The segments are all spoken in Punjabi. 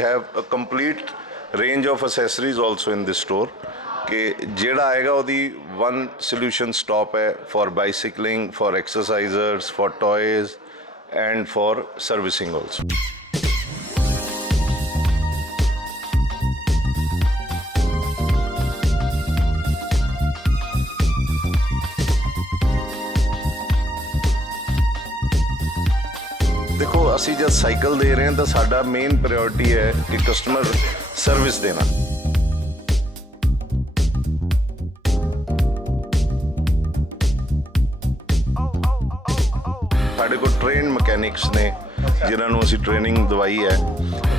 Have a complete range of accessories also in this store कि जेड़ा आएगा ਉਹਦੀ वन सोल्यूशन स्टॉप है for bicycling, for exercisers, for toys and for servicing also. देखो असी जब साइकिल दे रहे हैं तो साडा मेन प्रायोरिटी है कि कस्टमर सर्विस देना। साढ़े को ट्रेन मैकेनिक्स ने जिन्होंने असी ट्रेनिंग दवाई है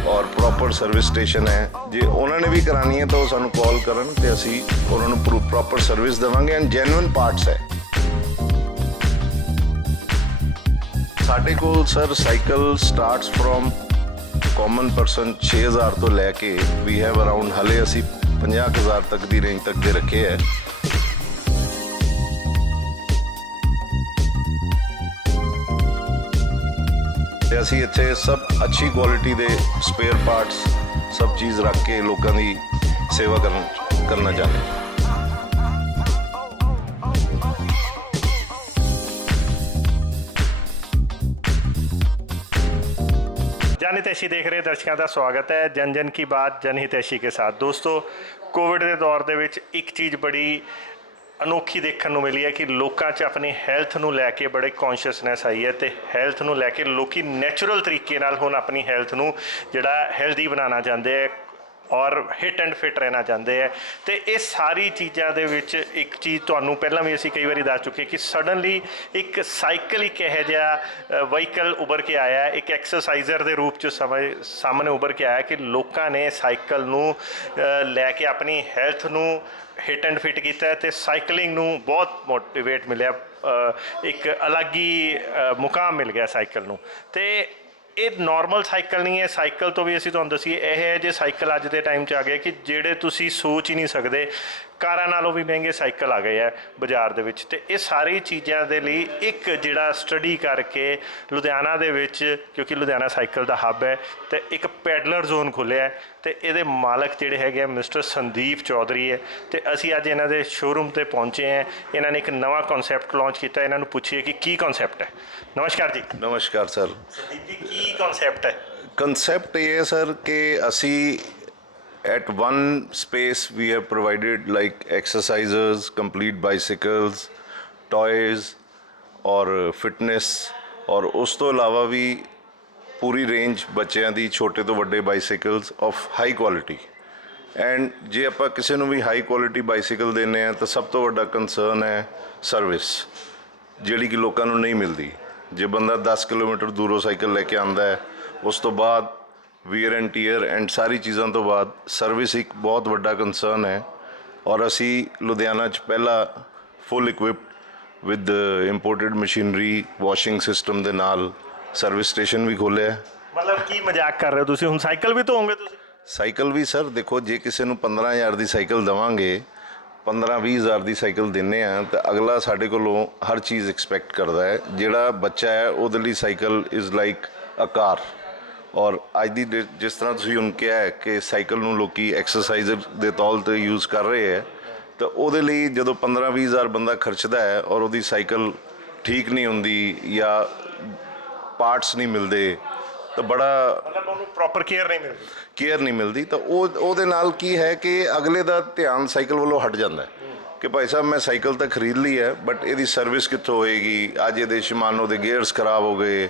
और प्रॉपर सर्विस स्टेशन है, जो उन्होंने भी करानी है तो सानू कॉल करन ते असी उन्होंने प्रॉपर सर्विस देवांगे एंड जेन्युइन पार्ट्स है। साढ़े को sir cycle starts from common person 6000 तो लैके वी हैव अराउंड हले असी 50,000 तक की रेंज तक दे रखे है। असी इत्थे सब अच्छी क्वालिटी दे स्पेयर पार्ट्स सब चीज़ रख के लोगों की सेवा करना चाहते हैं। जन हितैषी देख रहे दर्शकों का स्वागत है जन जन की बात जन हितैषी के साथ। दोस्तों कोविड के दौर के विच एक चीज़ बड़ी अनोखी देखने को मिली है कि लोगों च अपनी हैल्थ नूं लैके बड़े कॉन्शियसनैस आई है, तो हैल्थ नूं लैके लोग नैचुरल तरीके नाल हुण अपनी हैल्थ नूं जिहड़ा हेल्दी बनाना चाहते हैं और हिट एंड फिट रहना चाहते हैं। तो ये सारी चीज़ों के विच एक चीज़ तुहानूं पहलां भी असीं कई बार दस चुके कि सडनली एक साइकिल एक इहो जिहा व्हीकल उभर के आया, एक एक्सरसाइजर के रूप च सामने उभर के आया कि लोगों ने साइकिल नूं लैके अपनी हैल्थ नूं हिट एंड फिट किया तो साइकलिंग नूं बहुत मोटिवेट मिलिया, एक अलग ही मुकाम मिल गया साइकिल नूं। ते ये नॉर्मल साइकिल नहीं है, साइकिल तो भी असीं तुहानूं दसीए यह है जो साइकिल अज के टाइम आ गए कि जेड़े तुसीं सोच ही नहीं सकते, कारां नालों भी महंगे साइकिल आ गए हैं बाजार दे विच। ते ये सारी चीज़ों के लिए एक जिहड़ा स्टडी करके लुधियाना दे विच, क्योंकि लुधियाना साइकिल का हब है, तो एक पैडलर जोन खुलिया है। तो ये मालक जिहड़े हैगे मिस्टर संदीप चौधरी है। तो असीं अज इन्हां दे शोरूम ते पहुँचे हैं। इन्होंने एक नवा कॉन्सैप्ट लॉन्च किया, इन्होंने पूछिए कि की कॉन्सैप्ट है। नमस्कार जी। नमस्कार सर। संदीप जी की कॉन्सैप्ट है? कंसेप्ट ये है सर कि असी at one space we have provided like exercises, complete bicycles, toys और fitness, और उस तो अलावा भी पूरी रेंज बच्चों की छोटे तो बड़े bicycles of high quality. And जे आप किसी को भी हाई क्वालिटी बाइसिकल देने हैं तो सब तो बड़ा कंसर्न है सर्विस, जिहड़ी कि लोगों को नहीं मिलती। जे बंदा 10 किलोमीटर दूरों साइकिल लैके आंदा है, उस तो बाद वीयर एंड टीयर एंड सारी चीज़ों तो बाद सर्विस एक बहुत बड़ा कंसर्न है। और असी लुधियाना च पहला full equipped with imported machinery washing system के नाल सर्विस स्टेशन भी खोलिया है। मतलब की मजाक कर रहे हो तुसीं? हुण साइकिल भी तो होंगे तुसीं? साइकिल भी सर देखो, जे किसी को 15,000 की साइकिल देवांगे, 15-20,000 की साइकिल देने तो अगला साढ़े कोलों हर चीज़ एक्सपैक्ट करता है। जिहड़ा बच्चा है वो लिए cycle is like a car. और अज की जिस तरह तुसीं हुण कहा है कि साइकिल नूं लोकी एक्सरसाइजर के तौर पर यूज़ कर रहे हैं, तो वो लिए जो 15-20,000 बंदा खर्चता है और वो साइकिल ठीक नहीं होंदी या पार्ट्स नहीं मिलते, तो बड़ा प्रॉपर केयर नहीं मिलती। तो वो नाल की है कि अगले का ध्यान साइकिल वालों हट जाता है कि भाई साहब मैं साइकिल तो खरीद ली है बट यदी सर्विस कितों होएगी, अज ये मान लो गियर्स खराब हो गए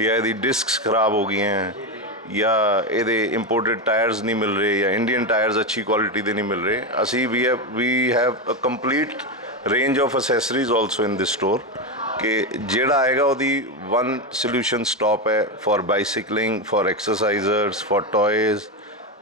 या यदी डिस्क्स खराब हो गई हैं या ये इंपोर्टेड टायर्स नहीं मिल रहे या इंडियन टायर्स अच्छी क्वालिटी के नहीं मिल रहे। असी we have a complete range of accessories also in this store कि जेड़ा आएगा वो वन सोल्यूशन स्टॉप है for bicycling, for exercisers, for toys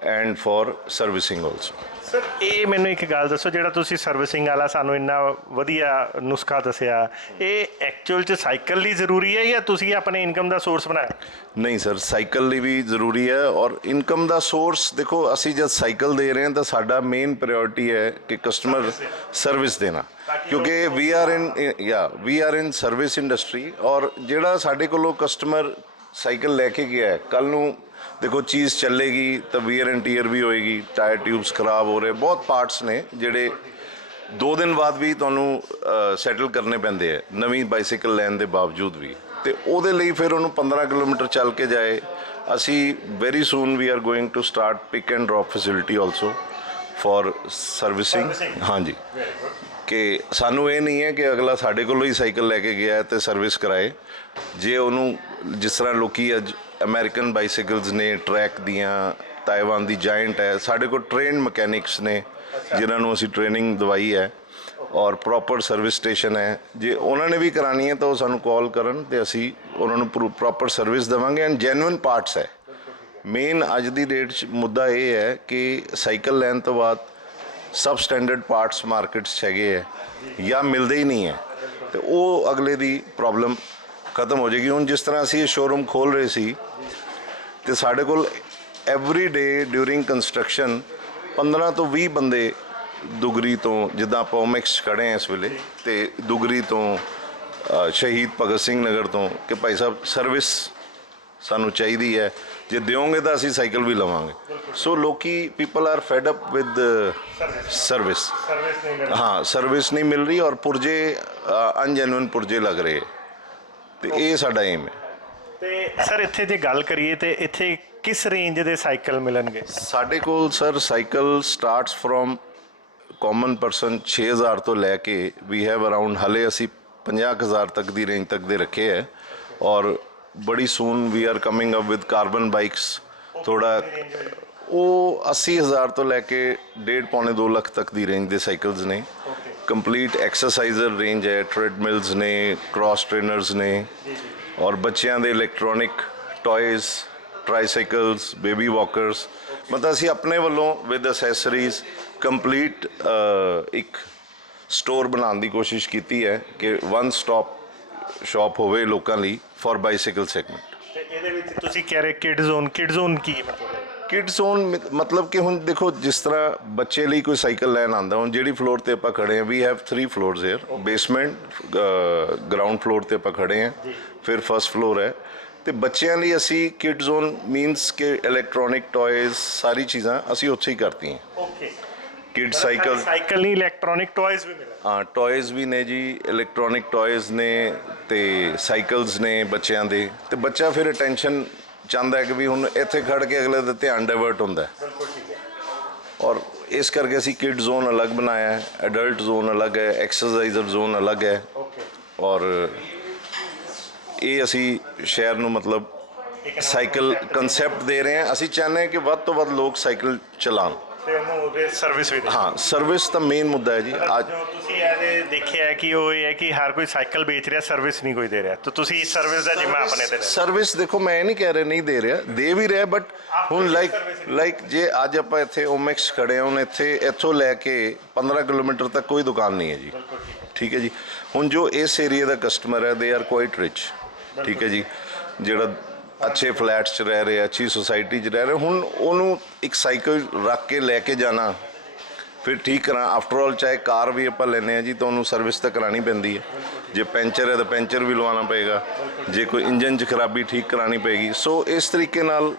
and for servicing also. Sir ये मैंने एक गल दसो, जो तुसीं सर्विसिंग वाला सानू इन्ना वधिया नुस्खा दसिया, ये एक्चुअल च साइकिल ही जरूरी है या तुसीं अपने इनकम का सोर्स बनाया? नहीं सर, साइकिल भी जरूरी है और इनकम का सोर्स देखो, असी जब साइकिल दे रहे हैं तो साडा मेन प्रायोरिटी है कि कस्टमर सर्विस देना, क्योंकि we are in service industry. और जिहड़ा साडे कोलों कस्टमर ਸਾਈਕਲ ਲੈ ਕੇ ਗਿਆ ਕੱਲ ਨੂੰ ਦੇਖੋ ਚੀਜ਼ ਚੱਲੇਗੀ ਤਾਂ ਵੀਅਰ ਐਂਡ ਟੀਅਰ ਵੀ ਹੋਏਗੀ, ਟਾਇਰ ਟਿਊਬਸ ਖਰਾਬ ਹੋ ਰਹੇ, ਬਹੁਤ ਪਾਰਟਸ ਨੇ ਜਿਹੜੇ 2 ਦਿਨ ਬਾਅਦ ਵੀ ਤੁਹਾਨੂੰ ਸੈਟਲ ਕਰਨੇ ਪੈਂਦੇ ਆ ਨਵੀਂ ਬਾਈਸਾਈਕਲ ਲੈਣ ਦੇ ਬਾਵਜੂਦ ਵੀ। ਤੇ ਉਹਦੇ ਲਈ ਫਿਰ ਉਹਨੂੰ 15 ਕਿਲੋਮੀਟਰ ਚੱਲ ਕੇ ਜਾਏ। ਅਸੀਂ very soon we are going to start pick and drop facility also for servicing. ਹਾਂਜੀ, ਕਿ ਸਾਨੂੰ ਇਹ ਨਹੀਂ ਹੈ ਕਿ ਅਗਲਾ ਸਾਡੇ ਕੋਲੋਂ ਹੀ ਸਾਈਕਲ ਲੈ ਕੇ ਗਿਆ ਤੇ ਸਰਵਿਸ ਕਰਾਏ। ਜੇ ਉਹਨੂੰ ਜਿਸ ਤਰ੍ਹਾਂ ਲੋਕੀ ਅੱਜ ਅਮਰੀਕਨ ਬਾਈਸਾਈਕਲਸ ਨੇ ਟਰੈਕ ਦੀਆਂ, ਤਾਇਵਾਨ ਦੀ ਜਾਇੰਟ ਹੈ, ਸਾਡੇ ਕੋਲ ਟ੍ਰੇਨਡ ਮਕੈਨਿਕਸ ਨੇ ਜਿਨ੍ਹਾਂ ਨੂੰ ਅਸੀਂ ਟ੍ਰੇਨਿੰਗ ਦਵਾਈ ਹੈ ਔਰ ਪ੍ਰੋਪਰ ਸਰਵਿਸ ਸਟੇਸ਼ਨ ਹੈ। ਜੇ ਉਹਨਾਂ ਨੇ ਵੀ ਕਰਾਉਣੀ ਹੈ ਤਾਂ ਉਹ ਸਾਨੂੰ ਕਾਲ ਕਰਨ ਤੇ ਅਸੀਂ ਉਹਨਾਂ ਨੂੰ ਪ੍ਰੋਪਰ ਸਰਵਿਸ ਦੇਵਾਂਗੇ ਐਂਡ ਜੈਨੂਇਨ ਪਾਰਟਸ ਹੈ। ਮੇਨ ਅੱਜ ਦੀ ਡੇਟ 'ਚ ਮੁੱਦਾ ਇਹ ਹੈ ਕਿ ਸਾਈਕਲ ਲੈਣ ਤੋਂ ਬਾਅਦ ਸਬ ਸਟੈਂਡਰਡ ਪਾਰਟਸ ਮਾਰਕੀਟਸ 'ਚ ਹੈਗੇ ਹੈ ਜਾਂ ਮਿਲਦੇ ਹੀ ਨਹੀਂ ਹੈ, ਤੇ ਉਹ ਅਗਲੇ ਦੀ ਪ੍ਰੋਬਲਮ ਖਤਮ ਹੋ ਜਾਏਗੀ। ਹੁਣ ਜਿਸ ਤਰ੍ਹਾਂ ਅਸੀਂ ਇਹ ਸ਼ੋਰੂਮ ਖੋਲ੍ਹ ਰਹੇ ਸੀ ਤੇ ਸਾਡੇ ਕੋਲ ਐਵਰੀ ਡੇ ਡਿਊਰਿੰਗ ਕੰਸਟਰਕਸ਼ਨ 15 ਤੋਂ 20 ਬੰਦੇ ਦੁਗਰੀ ਤੋਂ, ਜਿੱਦਾਂ ਆਪਾਂ ਓਮੈਕਸ ਖੜ੍ਹੇ ਹਾਂ ਇਸ ਵੇਲੇ, ਤੇ ਦੁਗਰੀ ਤੋਂ, ਸ਼ਹੀਦ ਭਗਤ ਸਿੰਘ ਨਗਰ ਤੋਂ, ਕਿ ਭਾਈ ਸਾਹਿਬ ਸਰਵਿਸ ਸਾਨੂੰ ਚਾਹੀਦੀ ਹੈ, ਜੇ ਦਿਓਗੇ ਤਾਂ ਅਸੀਂ ਸਾਈਕਲ ਵੀ ਲਵਾਂਗੇ। ਸੋ ਲੋਕੀ people are fed up with service. ਹਾਂ, ਸਰਵਿਸ ਨਹੀਂ ਮਿਲ ਰਹੀ ਔਰ ਪੁਰਜੇ ਅਨਜੈਨੂਇਨ ਪੁਰਜੇ ਲੱਗ ਰਹੇ, ਤੇ ਇਹ ਸਾਡਾ ਏਮ ਹੈ। ਤੇ ਸਰ ਇੱਥੇ ਜੇ ਗੱਲ ਕਰੀਏ ਤੇ ਇੱਥੇ ਕਿਸ ਰੇਂਜ ਦੇ ਸਾਈਕਲ ਮਿਲਣਗੇ? ਸਾਡੇ ਕੋਲ sir cycle starts from common person 6000 ਤੋਂ ਲੈ ਕੇ ਵੀ ਹੈਵ ਅਰਾਊਂਡ, ਹਲੇ ਅਸੀਂ 50,000 ਤੱਕ ਦੀ ਰੇਂਜ ਤੱਕ ਦੇ ਰੱਖੇ ਹੈ ਔਰ ਬੜੀ soon we are coming up with carbon bikes. ਥੋੜਾ ਉਹ 80,000 ਤੋਂ ਲੈ ਕੇ 1.5-2 ਲੱਖ ਤੱਕ ਦੀ ਰੇਂਜ ਦੇ ਸਾਈਕਲਸ ਨੇ। ਕੰਪਲੀਟ ਐਕਸਰਸਾਈਜ਼ਰ ਰੇਂਜ ਹੈ, ਟ੍ਰੈਡਮਿਲਸ ਨੇ, ਕ੍ਰਾਸ ਟ੍ਰੇਨਰਸ ਨੇ ਔਰ ਬੱਚਿਆਂ ਦੇ electronic toys, tricycles, baby walkers. ਮਤਲਬ ਅਸੀਂ ਆਪਣੇ ਵੱਲੋਂ ਵਿਦ ਅਸੈਸਰੀਜ਼ ਕੰਪਲੀਟ ਇੱਕ ਸਟੋਰ ਬਣਾਉਣ ਦੀ ਕੋਸ਼ਿਸ਼ ਕੀਤੀ ਹੈ ਕਿ ਵਨ ਸਟਾਪ ਸ਼ਾਪ ਹੋਵੇ ਲੋਕਾਂ ਲਈ ਫॉर ਬਾਈਸਾਈਕਲ ਸੈਗਮੈਂਟ। ਤੇ ਇਹਦੇ ਵਿੱਚ ਤੁਸੀਂ ਕਹਿ ਰਹੇ ਕਿਡ ਜ਼ੋਨ ਕੀ ਮਤਲਬ ਹੈ? ਕਿਡ ਜ਼ੋਨ ਮਤਲਬ ਕਿ ਹੁਣ ਦੇਖੋ ਜਿਸ ਤਰ੍ਹਾਂ ਬੱਚੇ ਲਈ ਕੋਈ ਸਾਈਕਲ ਲੈਣ ਆਉਂਦਾ, ਹੁਣ ਜਿਹੜੀ ਫਲੋਰ ਤੇ ਆਪਾਂ ਖੜੇ ਹਾਂ, we have 3 floors here, basement, ground floor ਤੇ ਆਪਾਂ ਖੜੇ ਹਾਂ, ਫਿਰ ਫਸਟ ਫਲੋਰ ਹੈ। ਤੇ ਬੱਚਿਆਂ ਲਈ ਅਸੀਂ ਕਿਡ ਜ਼ੋਨ ਮੀਨਸ ਕਿ ਇਲੈਕਟ੍ਰੋਨਿਕ ਟॉयਜ਼ ਸਾਰੀ ਚੀਜ਼ਾਂ ਅਸੀਂ ਉੱਥੇ ਹੀ ਕਰਤੀਆਂ। ਓਕੇ, ਕਿਡ ਸਾਈਕਲ ਨਹੀਂ, ਇਲੈਕਟ੍ਰੋਨਿਕ ਟॉयਜ਼ ਵੀ ਮਿਲਣ? ਹਾਂ, ਟॉयਜ਼ ਵੀ ਨੇ ਜੀ, ਇਲੈਕਟ੍ਰੋਨਿਕ ਟॉयਜ਼ ਨੇ ਤੇ ਸਾਈਕਲਸ ਨੇ ਬੱਚਿਆਂ ਦੇ। ਤੇ ਬੱਚਾ ਫਿਰ ਅਟੈਂਸ਼ਨ ਚਾਹੁੰਦਾ ਹੈ ਕਿ ਵੀ ਹੁਣ ਇੱਥੇ ਖੜ ਕੇ ਅਗਲੇ ਦਾ ਧਿਆਨ ਡਾਇਵਰਟ ਹੁੰਦਾ ਹੈ। ਬਿਲਕੁਲ ਠੀਕ ਹੈ। ਔਰ ਇਸ ਕਰਕੇ ਅਸੀਂ ਕਿਡ ਜ਼ੋਨ ਅਲੱਗ ਬਣਾਇਆ ਹੈ, ਐਡਲਟ ਜ਼ੋਨ ਅਲੱਗ ਹੈ, ਐਕਸਰਸਾਈਜ਼ਰ ਜ਼ੋਨ ਅਲੱਗ ਹੈ। ਔਰ ਇਹ ਅਸੀਂ ਸ਼ਹਿਰ ਨੂੰ ਮਤਲਬ ਸਾਈਕਲ ਕੰਸੈਪਟ ਦੇ ਰਹੇ ਹਾਂ। ਅਸੀਂ ਚਾਹੁੰਦੇ ਹਾਂ ਕਿ ਵੱਧ ਤੋਂ ਵੱਧ ਲੋਕ ਸਾਈਕਲ ਚਲਾਉਣ ਤੇ ਉਹਨੂੰ ਉਹਦੇ ਸਰਵਿਸ ਵੀ ਦੇ। ਹਾਂ, ਸਰਵਿਸ ਤਾਂ ਮੇਨ ਮੁੱਦਾ ਹੈ ਜੀ। ਅੱਜ ਜੋ ਤੁਸੀਂ ਇਹ ਦੇਖਿਆ ਕਿ ਉਹ ਇਹ ਹੈ ਕਿ ਹਰ ਕੋਈ ਸਾਈਕਲ ਵੇਚ ਰਿਹਾ, ਸਰਵਿਸ ਨਹੀਂ ਕੋਈ ਦੇ ਰਿਹਾ, ਤਾਂ ਤੁਸੀਂ ਸਰਵਿਸ ਦਾ ਜਿੰਮਾ ਆਪਣੇ ਤੇ ਲੈ। ਸਰਵਿਸ ਦੇਖੋ, ਮੈਂ ਇਹ ਨਹੀਂ ਕਹਿ ਰਿਹਾ ਨਹੀਂ ਦੇ ਰਿਹਾ, ਦੇ ਵੀ ਰਿਹਾ, ਬਟ ਹੁਣ ਲਾਈਕ ਜੇ ਅੱਜ ਆਪਾਂ ਇੱਥੇ ਓਮੈਕਸ ਖੜੇ ਹਾਂ, ਹੁਣ ਇੱਥੋਂ ਲੈ ਕੇ 15 ਕਿਲੋਮੀਟਰ ਤੱਕ ਕੋਈ ਦੁਕਾਨ ਨਹੀਂ ਹੈ ਜੀ। ਠੀਕ ਹੈ ਜੀ। ਹੁਣ ਜੋ ਇਸ ਏਰੀਆ ਦਾ ਕਸਟਮਰ ਹੈ, ਦੇ ਆਰ ਕੁਆਇਟ ਰਿਚ। ਠੀਕ ਹੈ ਜੀ। ਜਿਹੜਾ ਅੱਛੇ ਫਲੈਟਸ 'ਚ ਰਹਿ ਰਹੇ, ਅੱਛੀ ਸੁਸਾਇਟੀ 'ਚ ਰਹਿ ਰਹੇ, ਹੁਣ ਉਹਨੂੰ ਇੱਕ ਸਾਈਕਲ ਰੱਖ ਕੇ ਲੈ ਕੇ ਜਾਣਾ, ਫਿਰ ਠੀਕ ਕਰਾਂ। ਆਫਟਰ ਆਲ ਚਾਹੇ ਕਾਰ ਵੀ ਆਪਾਂ ਲੈਂਦੇ ਹਾਂ ਜੀ ਤਾਂ ਉਹਨੂੰ ਸਰਵਿਸ ਤਾਂ ਕਰਾਉਣੀ ਪੈਂਦੀ ਹੈ। ਜੇ ਪੈਂਚਰ ਹੈ ਤਾਂ ਪੈਂਚਰ ਵੀ ਲਵਾਉਣਾ ਪਏਗਾ, ਜੇ ਕੋਈ ਇੰਜਨ 'ਚ ਖਰਾਬੀ ਠੀਕ ਕਰਾਉਣੀ ਪਏਗੀ। ਸੋ ਇਸ ਤਰੀਕੇ ਨਾਲ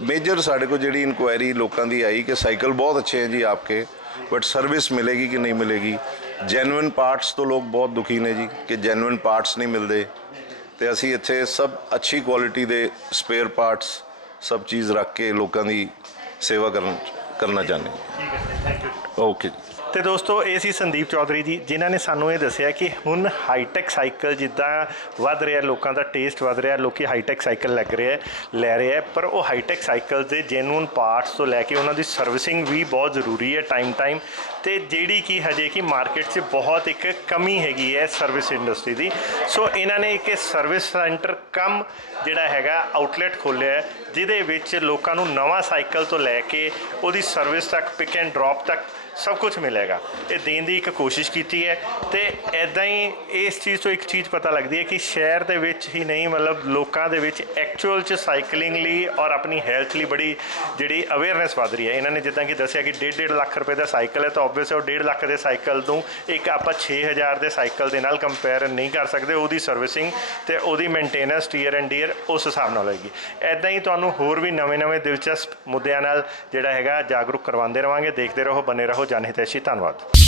ਮੇਜਰ ਸਾਡੇ ਕੋਲ ਜਿਹੜੀ ਇਨਕੁਆਇਰੀ ਲੋਕਾਂ ਦੀ ਆਈ ਕਿ ਸਾਈਕਲ ਬਹੁਤ ਅੱਛੇ ਹੈ ਜੀ ਆਪਕੇ, ਬਟ ਸਰਵਿਸ ਮਿਲੇਗੀ ਕਿ ਨਹੀਂ ਮਿਲੇਗੀ। ਜੈਨੂਇਨ ਪਾਰਟਸ ਤੋਂ ਲੋਕ ਬਹੁਤ ਦੁਖੀ ਨੇ ਜੀ ਕਿ ਜੈਨੂਇਨ ਪਾਰਟਸ ਨਹੀਂ ਮਿਲਦੇ, ਤੇ ਅਸੀਂ ਇੱਥੇ ਸਭ ਅੱਛੀ ਕੁਆਲਿਟੀ ਦੇ ਸਪੇਅਰ ਪਾਰਟਸ ਸਭ ਚੀਜ਼ ਰੱਖ ਕੇ ਲੋਕਾਂ ਦੀ ਸੇਵਾ ਕਰਨਾ ਚਾਹੁੰਦੇ ਹਾਂ। ਠੀਕ ਹੈ, ਥੈਂਕ ਯੂ। ਓਕੇ ਜੀ। ਤੇ ਦੋਸਤੋ, ਇਹ ਸੀ ਸੰਦੀਪ ਚੌਧਰੀ ਜੀ, ਜਿਨ੍ਹਾਂ ਨੇ ਸਾਨੂੰ ਇਹ ਦੱਸਿਆ ਕਿ ਹੁਣ ਹਾਈਟੈਕ ਸਾਈਕਲ ਜਿੱਦਾਂ ਵੱਧ ਰਿਹਾ, ਲੋਕਾਂ ਦਾ ਟੇਸਟ ਵੱਧ ਰਿਹਾ, ਲੋਕੀ ਹਾਈਟੈਕ ਸਾਈਕਲ ਲੈ ਰਹੇ ਹੈ, ਪਰ ਉਹ ਹਾਈਟੈਕ ਸਾਈਕਲ ਦੇ ਜੈਨੂਇਨ ਪਾਰਟਸ ਤੋਂ ਲੈ ਕੇ ਉਹਨਾਂ ਦੀ ਸਰਵਿਸਿੰਗ ਵੀ ਬਹੁਤ ਜ਼ਰੂਰੀ ਹੈ ਟਾਈਮ ਤੇ ਜਿਹੜੀ ਕਿ ਹਜੇ ਕਿ ਮਾਰਕੀਟ 'ਚ ਬਹੁਤ ਇੱਕ ਕਮੀ ਹੈਗੀ ਹੈ ਸਰਵਿਸ ਇੰਡਸਟਰੀ ਦੀ। ਸੋ ਇਹਨਾਂ ਨੇ ਇੱਕ ਸਰਵਿਸ ਸੈਂਟਰ ਕਮ ਜਿਹੜਾ ਹੈਗਾ ਆਊਟਲੈਟ ਖੋਲ੍ਹਿਆ, ਜਿਹਦੇ ਵਿੱਚ ਲੋਕਾਂ ਨੂੰ ਨਵਾਂ ਸਾਈਕਲ ਤੋਂ ਲੈ ਕੇ ਉਹਦੀ ਸਰਵਿਸ ਤੱਕ, ਪਿਕ ਐਂਡ ਡ੍ਰੌਪ ਤੱਕ ਸਭ ਕੁਝ ਮਿਲੇਗਾ। ਇਹ ਦੇਣ ਦੀ ਇੱਕ ਕੋਸ਼ਿਸ਼ ਕੀਤੀ ਹੈ ਤੇ ਐਦਾਂ ਹੀ ਇਸ ਚੀਜ਼ ਤੋਂ ਇੱਕ ਚੀਜ਼ ਪਤਾ ਲੱਗਦੀ ਹੈ ਕਿ ਸ਼ਹਿਰ ਦੇ ਵਿੱਚ ਹੀ ਨਹੀਂ, ਮਤਲਬ ਲੋਕਾਂ ਦੇ ਵਿੱਚ ਐਕਚੁਅਲ 'ਚ ਸਾਈਕਲਿੰਗ ਲਈ ਔਰ ਆਪਣੀ ਹੈਲਥ ਲਈ ਬੜੀ ਜਿਹੜੀ ਅਵੇਅਰਨੈਸ ਵੱਧ ਰਹੀ ਹੈ। ਇਹਨਾਂ ਨੇ ਜਿੱਦਾਂ ਕਿ ਦੱਸਿਆ ਕਿ 1.5 ਲੱਖ ਰੁਪਏ ਦਾ ਸਾਈਕਲ ਹੈ, ਤਾਂ ਓਬਵੀਅਸ ਉਹ 1.5 ਲੱਖ ਦੇ ਸਾਈਕਲ ਨੂੰ ਇੱਕ ਆਪਾਂ 6000 ਦੇ ਸਾਈਕਲ ਦੇ ਨਾਲ ਕੰਪੇਅਰ ਨਹੀਂ ਕਰ ਸਕਦੇ। ਉਹਦੀ ਸਰਵਿਸਿੰਗ ਤੇ ਉਹਦੀ ਮੇਨਟੇਨੈਂਸ ਟੀਅਰ ਐਂਡ ਡੀਅਰ ਉਸ ਹਿਸਾਬ ਨਾਲ ਹੋਏਗੀ। ਐਦਾਂ ਹੀ ਤੁਹਾਨੂੰ ਹੋਰ ਵੀ ਨਵੇਂ ਦਿਲਚਸਪ ਮੁੱਦਿਆਂ ਨਾਲ ਜਿਹੜਾ ਹੈਗਾ ਜਾਗਰੂਕ ਕਰਵਾਉਂਦੇ ਰਵਾਂਗੇ। ਦੇਖਦੇ ਰਹੋ, ਬਨੇ ਰਹੋ ਜਨ ਹਿਤੈਸ਼ੀ। ਧੰਨਵਾਦ।